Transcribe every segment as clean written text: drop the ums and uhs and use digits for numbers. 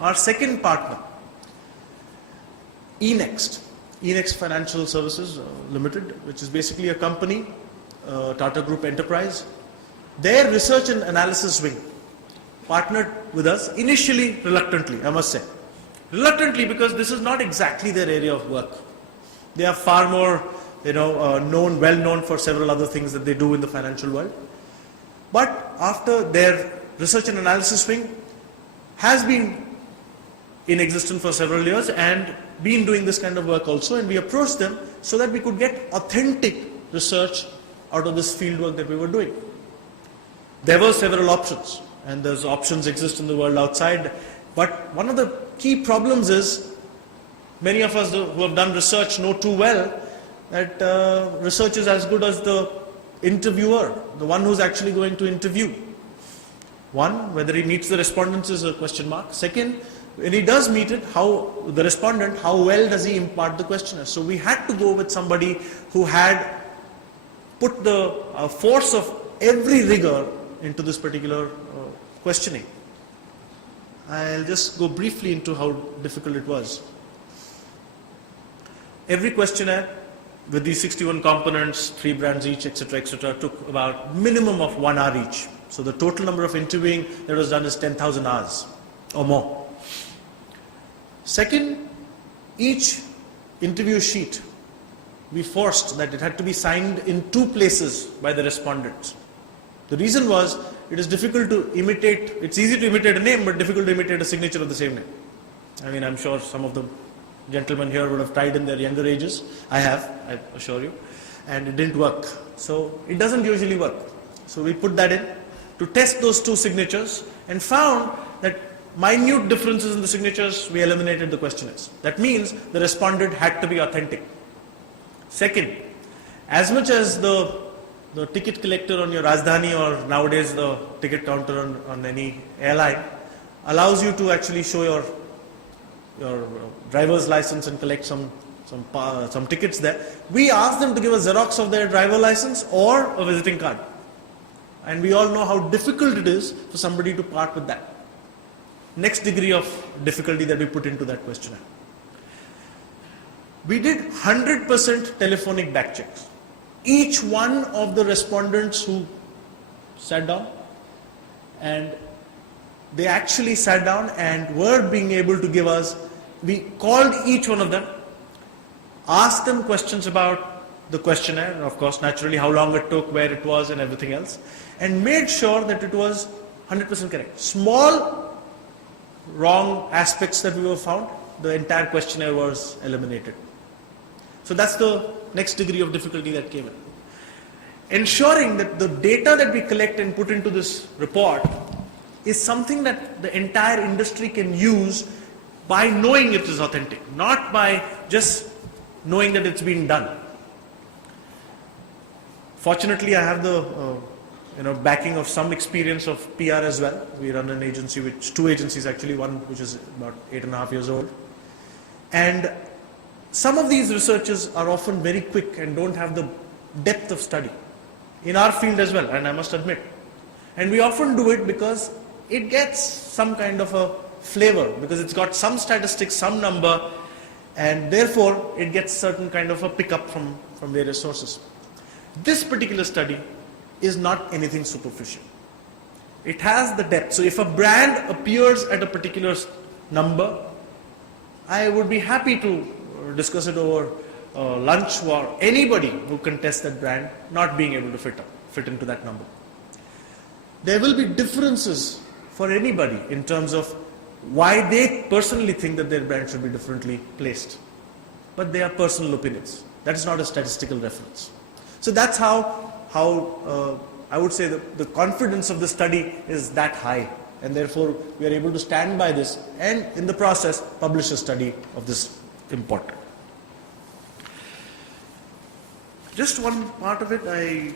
Our second partner, eNext Financial Services Limited, which is basically a company, Tata Group enterprise. Their research and analysis wing partnered with us initially reluctantly, I must say. Reluctantly because this is not exactly their area of work. They are far more, well known for several other things that they do in the financial world. But after their research and analysis wing has been in existence for several years and been doing this kind of work also, and we approached them so that we could get authentic research out of this field work that we were doing. There were several options, and those options exist in the world outside, but one of the key problems is many of us who have done research know too well that research is as good as the interviewer, the one who's actually going to interview. One, whether he meets the respondents is a question mark. Second, when he does meet it, how well does he impart the questionnaire? So we had to go with somebody who had put the force of every rigor into this particular questioning. I'll just go briefly into how difficult it was. Every questionnaire with these 61 components, 3 brands each, etc., took about minimum of 1 hour each. So the total number of interviewing that was done is 10,000 hours or more. Second, each interview sheet, we forced that it had to be signed in 2 places by the respondents. The reason was, it is difficult to imitate, it's easy to imitate a name, but difficult to imitate a signature of the same name. I mean, I'm sure some of the gentlemen here would have tried in their younger ages. I have, I assure you. And it didn't work. So it doesn't usually work. So we put that in to test those 2 signatures and found that minute differences in the signatures, we eliminated the questionnaires. That means the respondent had to be authentic. Second, as much as the ticket collector on your Rajdhani or nowadays the ticket counter on any airline allows you to actually show your driver's license and collect some tickets there. We asked them to give a Xerox of their driver license or a visiting card. And we all know how difficult it is for somebody to part with that. Next degree of difficulty that we put into that questionnaire. We did 100% telephonic back checks. Each one of the respondents who sat down, and they actually sat down and were being able to give us, we called each one of them, asked them questions about the questionnaire, and of course naturally how long it took, where it was and everything else, and made sure that it was 100% correct. Small wrong aspects that we were found, the entire questionnaire was eliminated. So that's the next degree of difficulty that came in. Ensuring that the data that we collect and put into this report is something that the entire industry can use by knowing it is authentic, not by just knowing that it's been done. Fortunately, I have the backing of some experience of PR as well. We run an agency, 2 agencies actually, one which is about 8.5 years old. And some of these researchers are often very quick and don't have the depth of study. In our field as well, and I must admit. And we often do it because it gets some kind of a flavor, because it's got some statistics, some number, and therefore it gets certain kind of a pickup from various sources. This particular study is not anything superficial. It has the depth. So if a brand appears at a particular number, I would be happy to discuss it over lunch for anybody who contests that brand not being able to fit into that number. There will be differences for anybody in terms of why they personally think that their brand should be differently placed. But they are personal opinions. That is not a statistical reference. So that's how I would say the confidence of the study is that high, and therefore we are able to stand by this and in the process publish a study of this important. Just one part of it I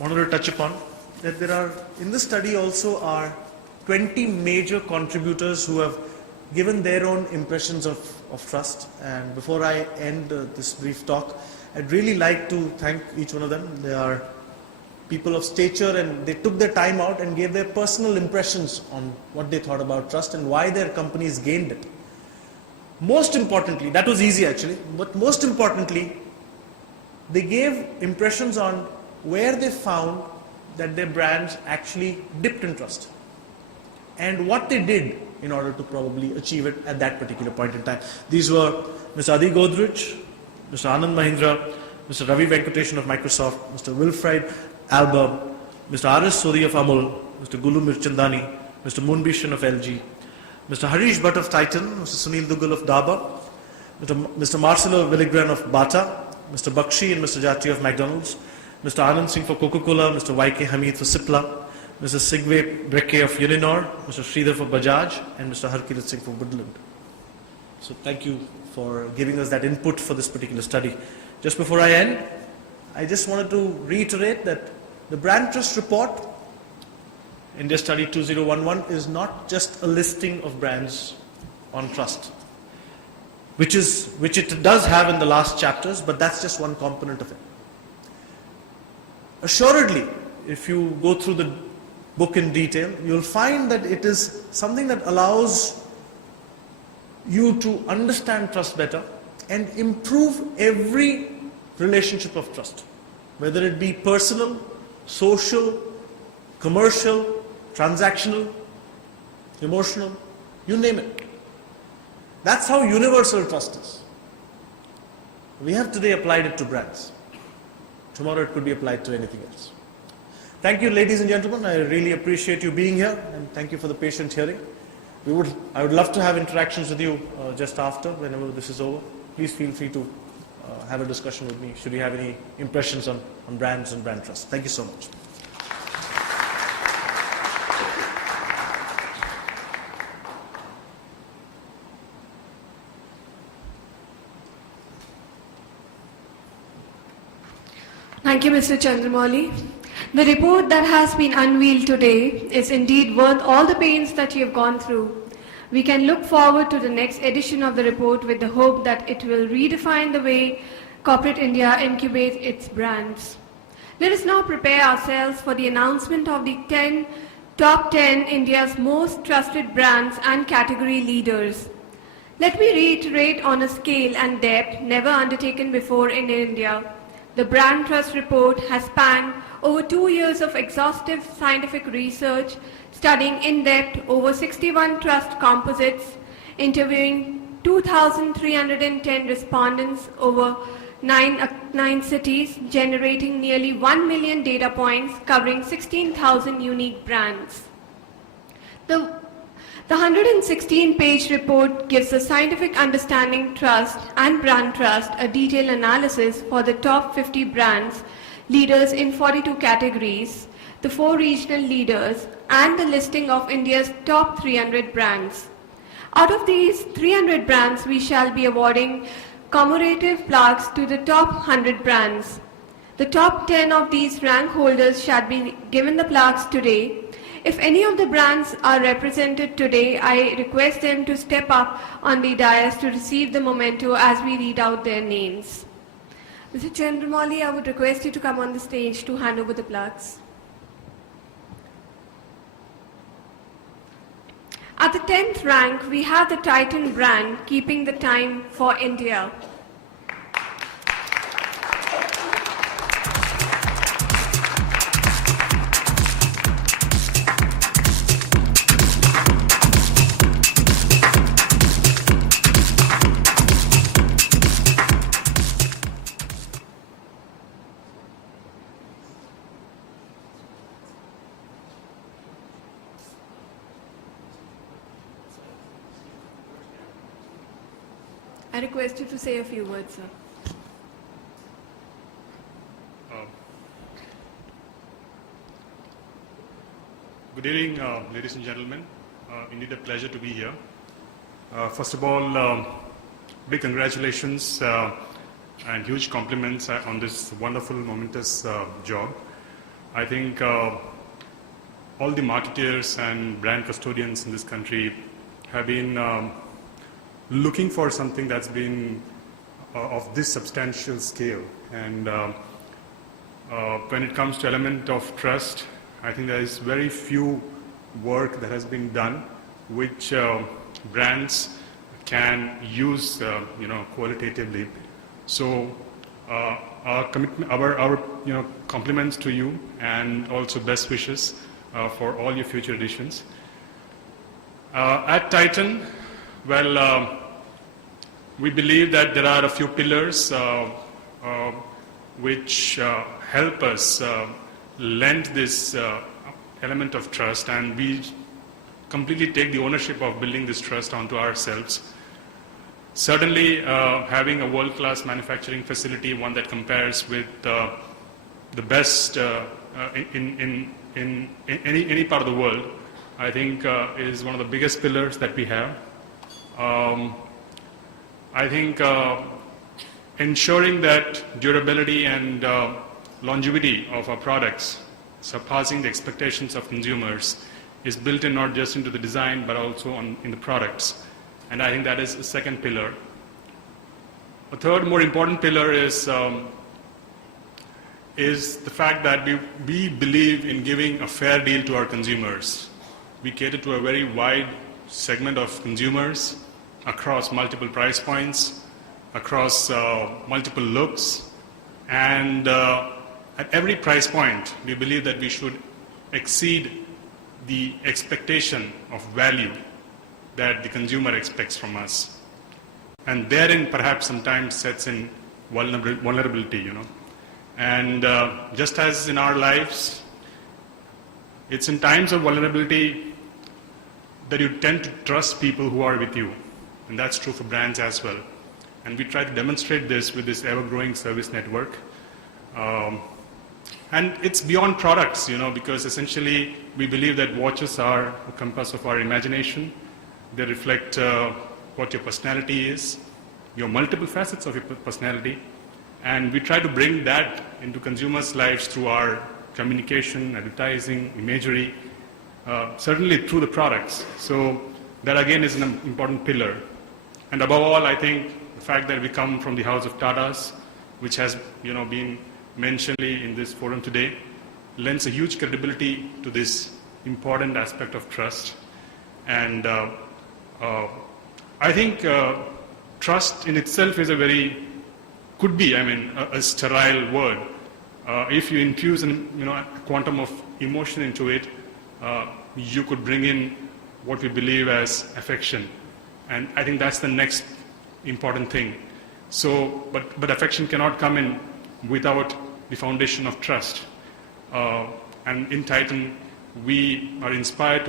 wanted to touch upon, that there are, in this study also are 20 major contributors who have given their own impressions of trust. And before I end this brief talk, I'd really like to thank each one of them. They are people of stature, and they took their time out and gave their personal impressions on what they thought about trust and why their companies gained it. Most importantly, that was easy actually, but most importantly, they gave impressions on where they found that their brands actually dipped in trust and what they did in order to probably achieve it at that particular point in time. These were Mr. Adi Godrej, Mr. Anand Mahindra, Mr. Ravi Venkatesan of Microsoft, Mr. Wilfried Alba, Mr. R.S. Sodi of Amul, Mr. Gulu Mirchandani, Mr. Moonbishan of LG, Mr. Harish Bhatt of Titan, Mr. Sunil Dugal of Daba, Mr. Marcelo Villigran of Bata, Mr. Bakshi and Mr. Jati of McDonald's, Mr. Anand Singh for Coca-Cola, Mr. Y.K. Hamid for Cipla, Mr. Sigve Brekke of Uninor, Mr. Sridhar for Bajaj, and Mr. Harkirat Singh for Woodland. So thank you for giving us that input for this particular study. Just before I end, I just wanted to reiterate that the Brand Trust Report, India Study 2011, is not just a listing of brands on trust, which it does have in the last chapters, but that's just one component of it. Assuredly, if you go through the book in detail, you'll find that it is something that allows you to understand trust better and improve every relationship of trust, whether it be personal, social, commercial, transactional, emotional, you name it. That's how universal trust is. We have today applied it to brands. Tomorrow it could be applied to anything else. Thank you, ladies and gentlemen. I really appreciate you being here, and thank you for the patient hearing. I would love to have interactions with you just after, whenever this is over. Please feel free to have a discussion with me should you have any impressions on brands and brand trust. Thank you so much. Thank you, Mr. Chandramouli. The report that has been unveiled today is indeed worth all the pains that you have gone through. We can look forward to the next edition of the report with the hope that it will redefine the way corporate India incubates its brands. Let us now prepare ourselves for the announcement of the top 10 India's most trusted brands and category leaders. Let me reiterate on a scale and depth never undertaken before in India. The Brand Trust Report has spanned over 2 years of exhaustive scientific research, studying in depth over 61 trust composites, interviewing 2,310 respondents over nine cities, generating nearly 1 million data points covering 16,000 unique brands. The 116-page report gives a scientific understanding trust and brand trust a detailed analysis for the top 50 brands, leaders in 42 categories, the 4 regional leaders, and the listing of India's top 300 brands. Out of these 300 brands, we shall be awarding commemorative plaques to the top 100 brands. The top 10 of these rank holders shall be given the plaques today. If any of the brands are represented today, I request them to step up on the dais to receive the memento as we read out their names. Mr. Chandramouli, I would request you to come on the stage to hand over the plaques. At the 10th rank, we have the Titan brand, Keeping the Time for India. I request you to say a few words, sir. Good evening, ladies and gentlemen. Indeed a pleasure to be here. First of all, big congratulations and huge compliments on this wonderful, momentous job. I think all the marketeers and brand custodians in this country have been looking for something that's been of this substantial scale, and when it comes to element of trust, I think there is very few work that has been done which brands can use, qualitatively. So our commitment, our compliments to you, and also best wishes for all your future editions. At Titan, well, we believe that there are a few pillars which help us lend this element of trust, and we completely take the ownership of building this trust onto ourselves. Certainly, having a world-class manufacturing facility, one that compares with the best in any part of the world, I think is one of the biggest pillars that we have. I think ensuring that durability and longevity of our products, surpassing the expectations of consumers, is built in not just into the design but also in the products. And I think that is the second pillar. A third more important pillar is the fact that we believe in giving a fair deal to our consumers. We cater to a very wide segment of consumers across multiple price points, across multiple looks, and at every price point, we believe that we should exceed the expectation of value that the consumer expects from us. And therein perhaps sometimes sets in vulnerability, And just as in our lives, it's in times of vulnerability that you tend to trust people who are with you. And that's true for brands as well. And we try to demonstrate this with this ever-growing service network. And it's beyond products, because essentially we believe that watches are a compass of our imagination. They reflect what your personality is, your multiple facets of your personality. And we try to bring that into consumers' lives through our communication, advertising, imagery, certainly through the products. So that again is an important pillar. And above all, I think the fact that we come from the house of Tatas, which has been mentioned in this forum today, lends a huge credibility to this important aspect of trust. And I think trust in itself is could be a sterile word. If you infuse a quantum of emotion into it, you could bring in what we believe as affection. And I think that's the next important thing. So, but affection cannot come in without the foundation of trust. And in Titan, we are inspired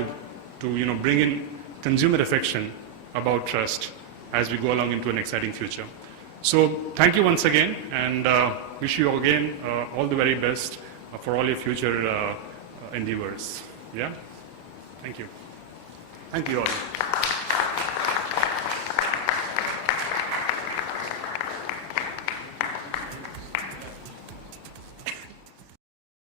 to bring in consumer affection about trust as we go along into an exciting future. So thank you once again, and wish you again all the very best for all your future endeavors. Yeah? Thank you. Thank you all.